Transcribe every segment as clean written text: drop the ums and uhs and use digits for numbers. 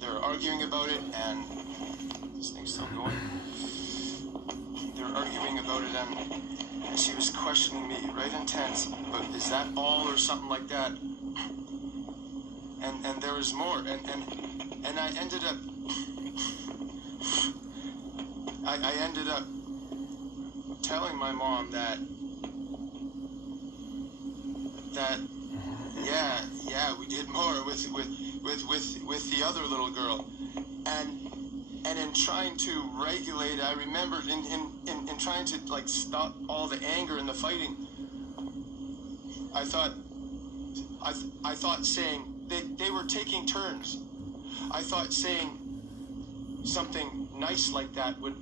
They're arguing about it, and this thing's still going. They're arguing about it, and she was questioning me, right intense. But is that all or something like that? And there was more, and I ended up. I ended up telling my mom that yeah, we did more with the other little girl, and in trying to regulate, I remembered in trying to like stop all the anger and the fighting, I thought saying they were taking turns. I thought saying something nice like that would,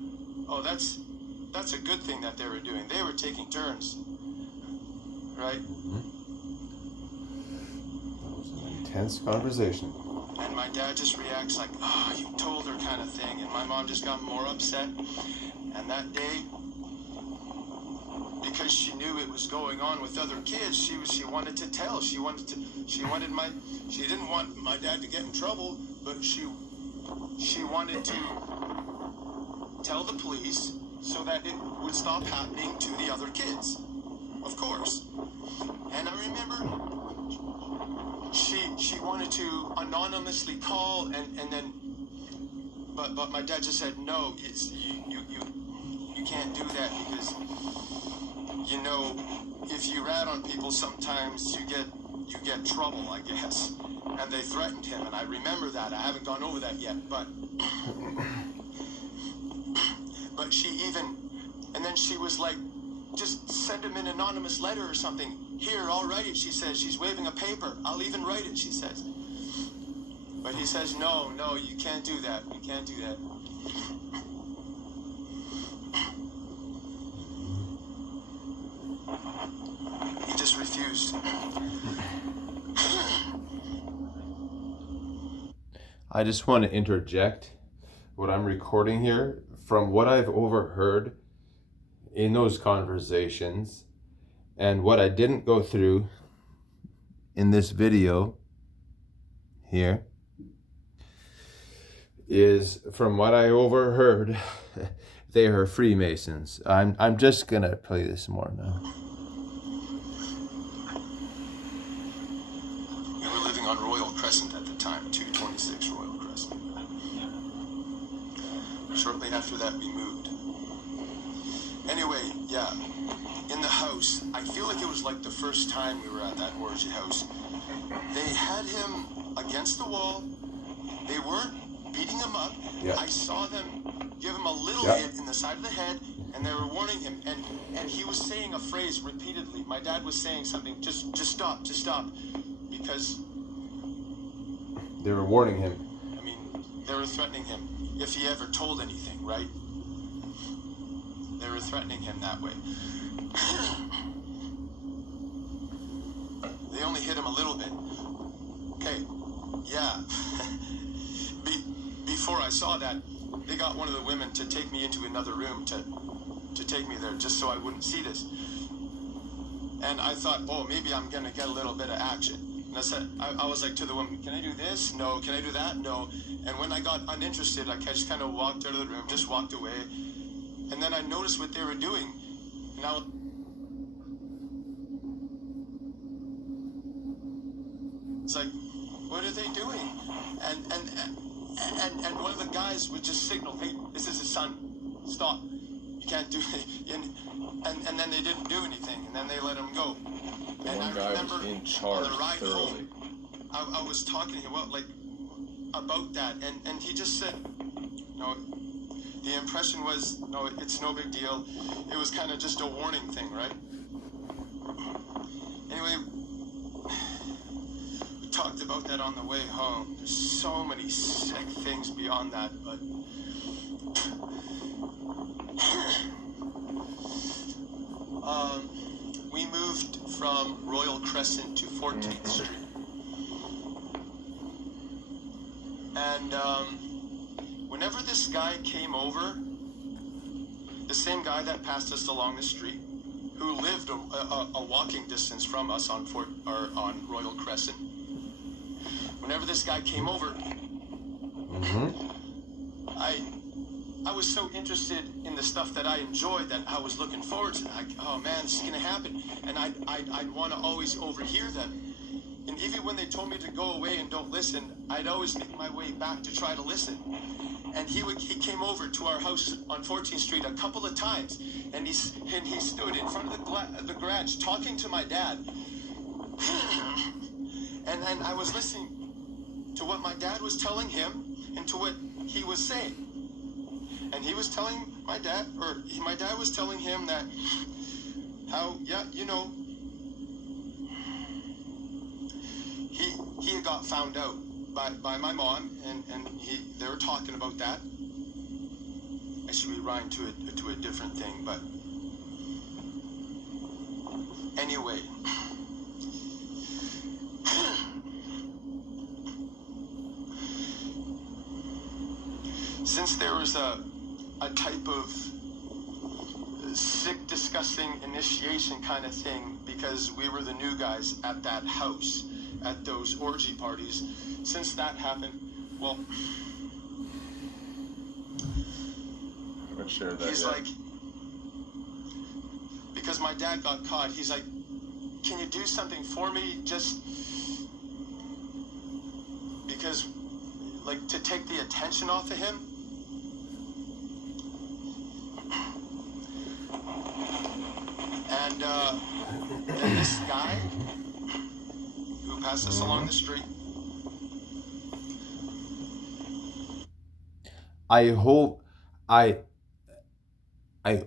oh, that's a good thing that they were doing. They were taking turns, right? That was an intense conversation. And my dad just reacts like, oh, you told her kind of thing. And my mom just got more upset. And that day, because she knew it was going on with other kids, she wanted to tell. She didn't want my dad to get in trouble, but she wanted to tell the police so that it would stop happening to the other kids, of course. And I remember she wanted to anonymously call, and then but my dad just said, no, you can't do that, because you know, if you rat on people, sometimes you get trouble, I guess. And they threatened him, and I remember that. I haven't gone over that yet, but she even, and then she was like, just send him an anonymous letter or something. Here, I'll write it, she says. She's waving a paper. I'll even write it, she says. But he says, no, you can't do that. You can't do that. He just refused. I just want to interject what I'm recording here from what I've overheard in those conversations, and what I didn't go through in this video here is, from what I overheard, they are Freemasons. I'm just gonna play this more now. We were living on Royal Crescent at the time, 226 Royal Crescent. Shortly after that, we moved. Anyway, yeah, in the house, I feel like it was like the first time we were at that orgy house. They had him against the wall. They weren't beating him up. Yeah. I saw them give him a little hit in the side of the head, and they were warning him. And he was saying a phrase repeatedly. My dad was saying something, just stop, because They were warning him. I mean, they were threatening him if he ever told anything, right? They were threatening him that way. They only hit him a little bit. Okay, yeah. Before I saw that, they got one of the women to take me into another room to take me there, just so I wouldn't see this. And I thought, oh, maybe I'm gonna get a little bit of action. And I said, I was like to the woman, can I do this? No. Can I do that? No. And when I got uninterested, I just kind of walked out of the room, just walked away. And then I noticed what they were doing. And I was, it's like, what are they doing? And one of the guys would just signal, hey, this is his son. Stop. You can't do it. And then they didn't do anything. And then they let him go. And I remember being charged on the ride thoroughly. home, I was talking to him about that. And he just said, no, the impression was, no, it's no big deal. It was kind of just a warning thing, right? Anyway, we talked about that on the way home. There's so many sick things beyond that, but we moved from Royal Crescent to 14th Street. And whenever this guy came over, the same guy that passed us along the street, who lived a walking distance from us on Royal Crescent, whenever this guy came over, I was so interested in the stuff that I enjoyed that I was looking forward to. Oh man, this is gonna happen, and I'd want to always overhear them. And even when they told me to go away and don't listen, I'd always make my way back to try to listen. And he came over to our house on 14th Street a couple of times, and he stood in front of the garage talking to my dad. and I was listening to what my dad was telling him and to what he was saying. And he was telling my dad, or my dad was telling him that how, yeah, you know, he had got found out by my mom, and they were talking about that. I should be rhymed to a different thing, but anyway. Since there was a type of sick, disgusting initiation kind of thing, because we were the new guys at that house, at those orgy parties, since that happened, well, I haven't shared that he's yet. like, because my dad got caught, he's like, can you do something for me, just because, like, to take the attention off of him? And then this guy who passed us along the street. I hope I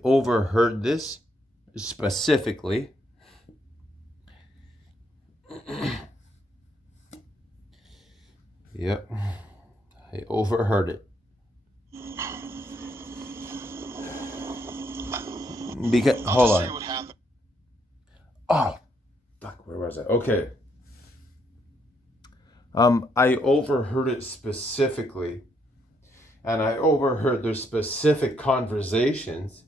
overheard this specifically. Yep, I overheard it. Because I'll hold just on. say what happened. Oh, fuck, where was I? Okay. I overheard it specifically, and I overheard their specific conversations.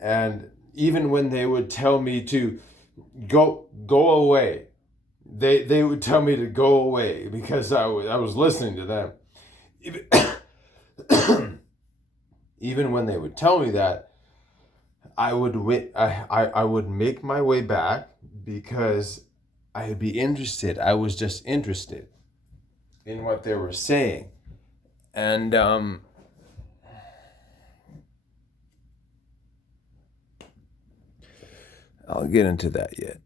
And even when they would tell me to go away, they would tell me to go away because I was listening to them. Even when they would tell me that, I would make my way back because I'd be interested. I was just interested in what they were saying. And I'll get into that yet.